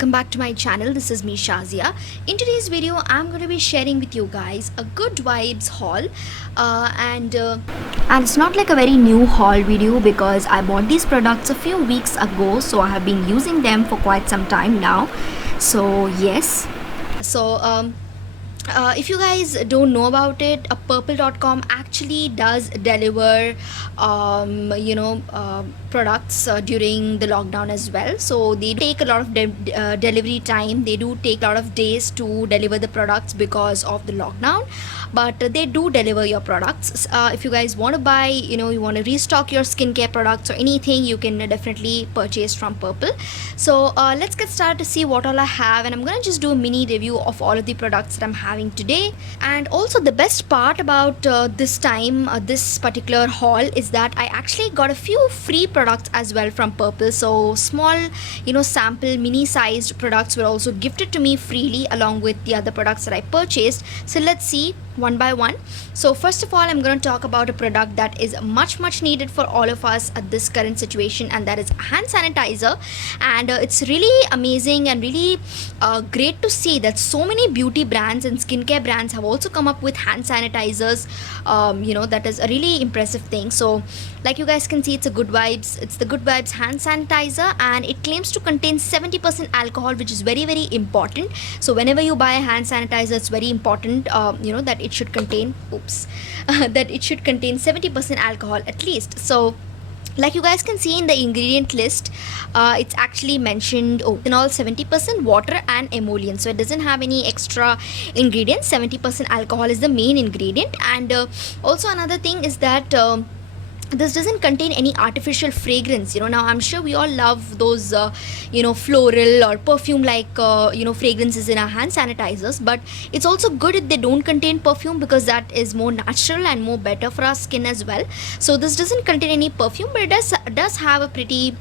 Welcome back to my channel. This is me Shazia. In today's video I'm going to be sharing with you guys a good vibes haul and it's not like a very new haul video because I bought these products a few weeks ago, so I have been using them for quite some time now. So yes, if you guys don't know about it, purple.com actually does deliver products during the lockdown as well. So they take a lot of delivery time. They do take a lot of days to deliver the products because of the lockdown, but they do deliver your products. If you guys want to buy, you want to restock your skincare products or anything, you can definitely purchase from Purple. So let's get started to see what all I have, and I'm gonna just do a mini review of all of the products that I'm having today. And also the best part about this particular haul is that I actually got a few free products as well from Purple. So small sample mini sized products were also gifted to me freely along with the other products that I purchased. So let's see one by one. So first of all, I'm going to talk about a product that is much needed for all of us at this current situation, and that is hand sanitizer. And it's really amazing and really great to see that so many beauty brands and skincare brands have also come up with hand sanitizers. That is a really impressive thing. So like you guys can see, it's the Good Vibes hand sanitizer, and it claims to contain 70% alcohol, which is very important. So whenever you buy a hand sanitizer, it's very important that it should contain 70% alcohol at least. So like you guys can see in the ingredient list, it's actually mentioned ethanol 70%, water and emollient. So it doesn't have any extra ingredients. 70% alcohol is the main ingredient. And also another thing is that this doesn't contain any artificial fragrance. Now I'm sure we all love those floral or perfume like fragrances in our hand sanitizers, but it's also good if they don't contain perfume because that is more natural and more better for our skin as well. So this doesn't contain any perfume, but it does have a pretty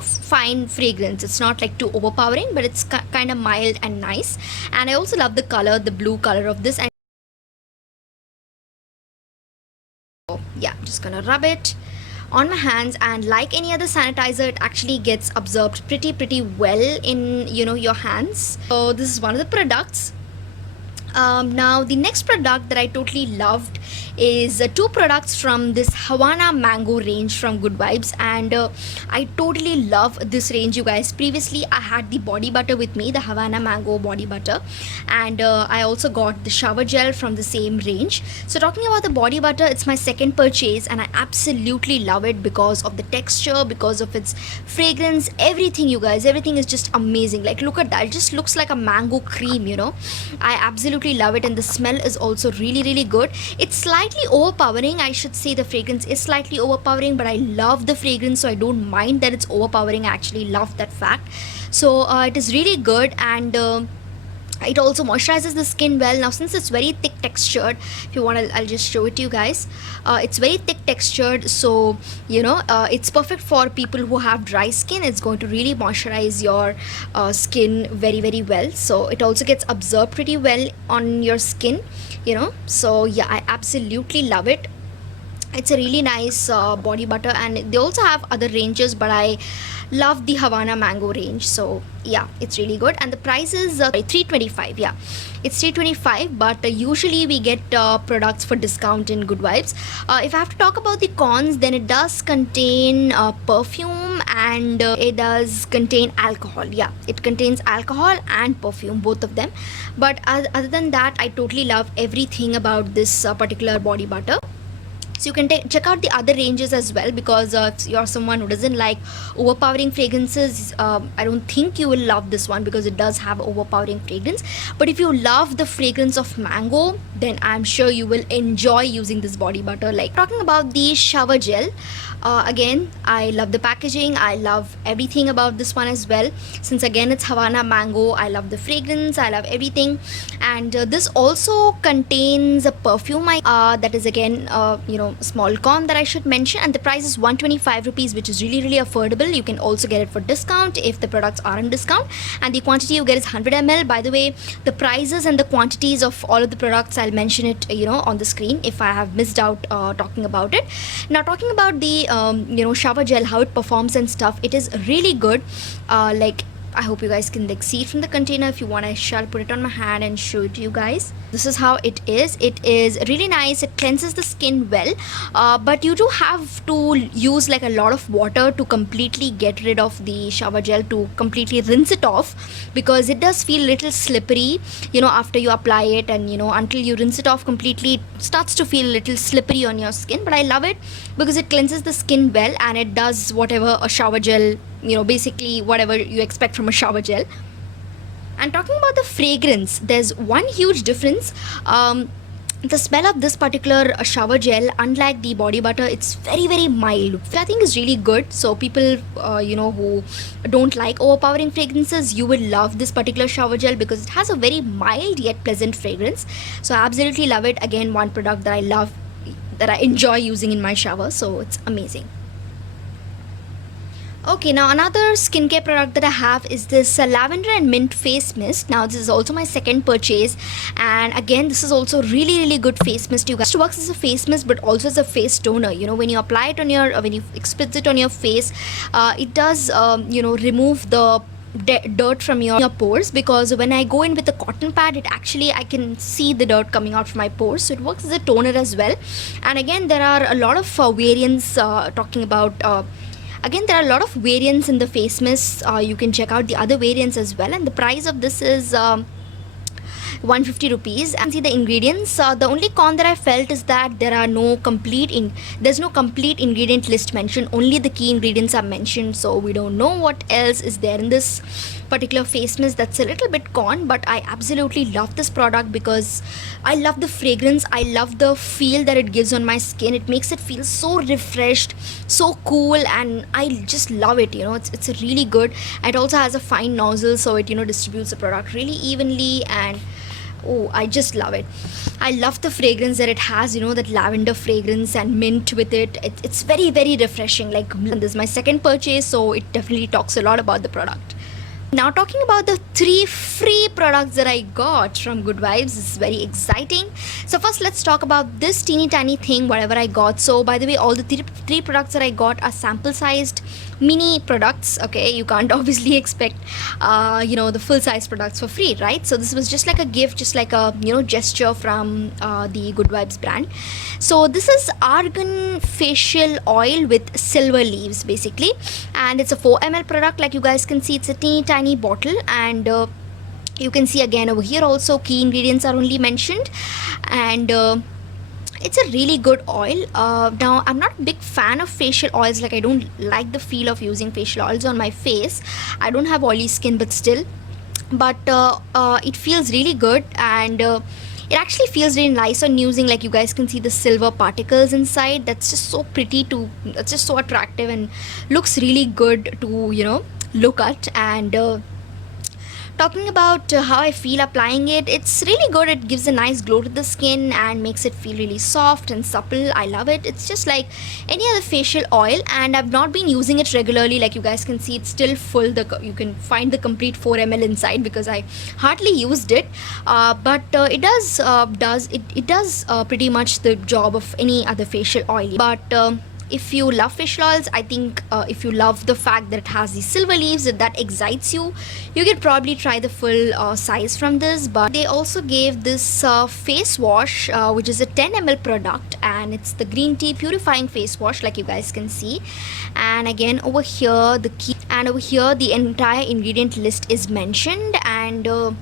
fine fragrance. It's not like too overpowering, but it's kind of mild and nice. And I also love the color, the blue color of this. And yeah, I'm just gonna rub it on my hands, and like any other sanitizer, it actually gets absorbed pretty well in your hands. So this is one of the products. Now the next product that I totally loved is two products from this Havana Mango range from Good Vibes, and I totally love this range, you guys. Previously I had the body butter with me, the Havana Mango body butter, and I also got the shower gel from the same range. So talking about the body butter, it's my second purchase, and I absolutely love it because of the texture, because of its fragrance, everything, you guys. Everything is just amazing. Like, look at that, it just looks like a mango cream. I absolutely love it, and the smell is also really good. It's slightly overpowering, I should say. The fragrance is slightly overpowering, but I love the fragrance, so I don't mind that it's overpowering. I actually love that fact. So it is really good, and it also moisturizes the skin well. Now since it's very thick textured, if you want, I'll just show it to you guys. It's very thick textured, so it's perfect for people who have dry skin. It's going to really moisturize your skin very well. So it also gets absorbed pretty well on your skin, so yeah, I absolutely love it. It's a really nice body butter, and they also have other ranges, but I love the Havana Mango range. So yeah, it's really good, and the price is $325. Yeah, it's $325, but usually we get products for discount in Good Vibes. If I have to talk about the cons, then it does contain perfume, and it does contain alcohol. Yeah, it contains alcohol and perfume, both of them. But other than that, I totally love everything about this particular body butter. So you can check out the other ranges as well, because if you're someone who doesn't like overpowering fragrances, I don't think you will love this one because it does have overpowering fragrance. But if you love the fragrance of mango, then I'm sure you will enjoy using this body butter. Like, talking about the shower gel, again, I love the packaging. I love everything about this one as well. Since again it's Havana Mango, I love the fragrance, I love everything. And this also contains a perfume that is again small con that I should mention, and the price is 125 rupees, which is really affordable. You can also get it for discount if the products are on discount, and the quantity you get is 100 ml. By the way, the prices and the quantities of all of the products, I'll mention it on the screen if I have missed out talking about it. Now talking about the shower gel, how it performs and stuff, it is really good. Like, I hope you guys can like see it from the container. If you want, I shall put it on my hand and show it to you guys. This is how it is. It is really nice. It cleanses the skin well, but you do have to use like a lot of water to completely get rid of the shower gel, to completely rinse it off, because it does feel little slippery, you know, after you apply it, and you know, until you rinse it off completely, it starts to feel a little slippery on your skin. But I love it because it cleanses the skin well, and it does whatever a shower gel, you know, basically whatever you expect from a shower gel. And talking about the fragrance, there's one huge difference. The smell of this particular shower gel, unlike the body butter, it's very very mild, which I think is really good. So people you know, who don't like overpowering fragrances, you will love this particular shower gel because it has a very mild yet pleasant fragrance. So I absolutely love it. Again, one product that I love, that I enjoy using in my shower, so it's amazing. Okay, now another skincare product that I have is this lavender and mint face mist. Now this is also my second purchase, and again this is also really good face mist. You guys, it works as a face mist but also as a face toner. You know, when you apply it on your, when you spritz it on your face, it does you know, remove the dirt from your pores, because when I go in with a cotton pad, it actually, I can see the dirt coming out from my pores. So it works as a toner as well. And again, there are a lot of variants talking about again, there are a lot of variants in the face mist. You can check out the other variants as well, and the price of this is 150 rupees. And see the ingredients. The only con that I felt is that there are no there's no complete ingredient list mentioned. Only the key ingredients are mentioned, so we don't know what else is there in this particular face mist. That's a little bit con, but I absolutely love this product because I love the fragrance. I love the feel that it gives on my skin. It makes it feel so refreshed, so cool, and I just love it. You know, it's a really good. It also has a fine nozzle, so it, you know, distributes the product really evenly, and oh, I just love it. I love the fragrance that it has, you know, that lavender fragrance and mint with it. It's very very refreshing. Like, this is my second purchase, so it definitely talks a lot about the product. Now talking about the 3 free products that I got from Good Vibes, this is very exciting. So first let's talk about this teeny tiny thing, whatever I got. So by the way, all the three products that I got are sample sized mini products. Okay, you can't obviously expect you know, the full size products for free, right? So this was just like a gift, just like a, you know, gesture from the Good Vibes brand. So this is argan facial oil with silver leaves basically, and it's a 4 ml product. Like you guys can see, it's a teeny tiny bottle, and you can see again over here also key ingredients are only mentioned, and it's a really good oil. Now I'm not a big fan of facial oils. Like, I don't like the feel of using facial oils on my face. I don't have oily skin, but still, but it feels really good, and it actually feels really nice on using. Like you guys can see the silver particles inside. That's just so pretty to, that's just so attractive and looks really good to, you know, look at. And talking about how I feel applying it, it's really good. It gives a nice glow to the skin and makes it feel really soft and supple. I love it. It's just like any other facial oil, and I've not been using it regularly. Like you guys can see, it's still full. You can find the complete 4 ml inside because I hardly used it, but it does pretty much the job of any other facial oil. But if you love facial oils, I think if you love the fact that it has these silver leaves, that excites you, you could probably try the full size from this. But they also gave this face wash, which is a 10 ml product, and it's the green tea purifying face wash, like you guys can see. And again, over here the entire ingredient list is mentioned, and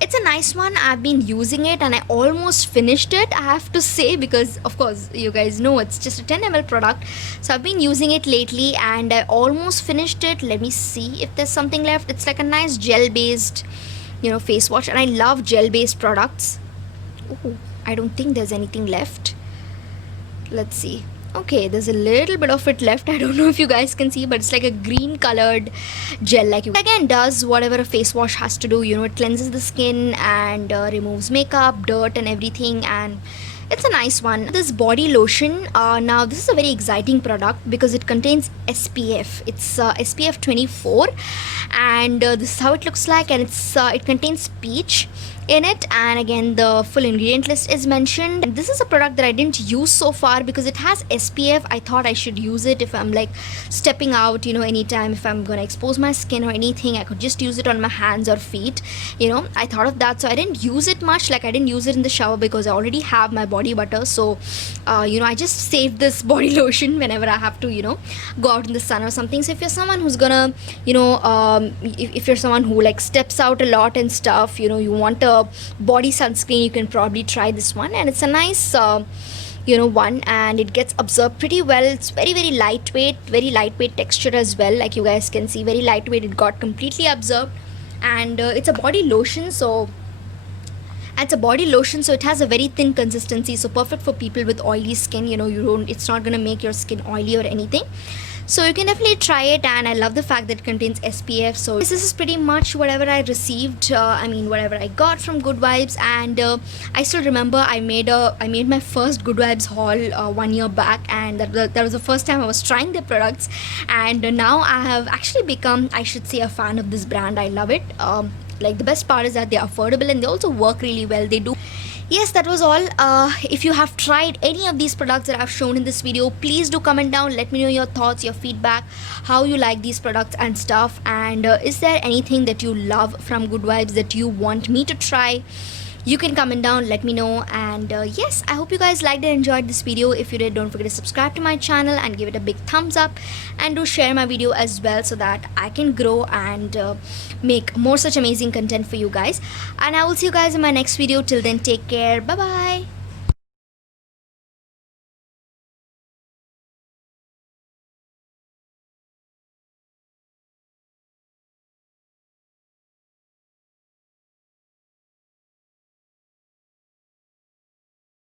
it's a nice one. I've been using it and I almost finished it, I have to say, because of course you guys know it's just a 10 ml product. So I've been using it lately and I almost finished it. Let me see if there's something left. It's like a nice gel based, you know, face wash, and I love gel based products. Ooh, I don't think there's anything left. Let's see. Okay, there's a little bit of it left. I don't know if you guys can see, but it's like a green colored gel. Like, again, does whatever a face wash has to do. You know, it cleanses the skin and removes makeup, dirt and everything, and It's a nice one. This body lotion, now this is a very exciting product because it contains SPF. It's SPF 24, and this is how it looks like, and it contains peach in it, and again the full ingredient list is mentioned. And this is a product that I didn't use so far because it has SPF. I thought I should use it if I'm like stepping out, anytime if I'm gonna expose my skin or anything, I could just use it on my hands or feet. I thought of that, so I didn't use it much. Like I didn't use it in the shower because I already have my body butter. So I just save this body lotion whenever I have to go out in the sun or something. So if you're someone who's gonna if you're someone who like steps out a lot and stuff, you want a body sunscreen, you can probably try this one. And it's a nice one, and it gets absorbed pretty well. It's very very lightweight texture as well. Like you guys can see, very lightweight. It got completely absorbed, and it's a body lotion, so it has a very thin consistency, so perfect for people with oily skin. It's not gonna make your skin oily or anything. So you can definitely try it, and I love the fact that it contains SPF. So this is pretty much whatever I received, whatever I got from Good Vibes. And I still remember I made my first Good Vibes haul 1 year back, and that was the first time I was trying their products. And now I have actually become, I should say, a fan of this brand. I love it. Like the best part is that they're affordable and they also work really well. They do. Yes, that was all. If you have tried any of these products that I've shown in this video, please do comment down. Let me know your thoughts, your feedback, how you like these products and stuff. And is there anything that you love from Good Vibes that you want me to try? You can comment down, let me know. And yes, I hope you guys liked and enjoyed this video. If you did, don't forget to subscribe to my channel and give it a big thumbs up, and do share my video as well so that I can grow and make more such amazing content for you guys. And I will see you guys in my next video. Till then, take care. Bye bye.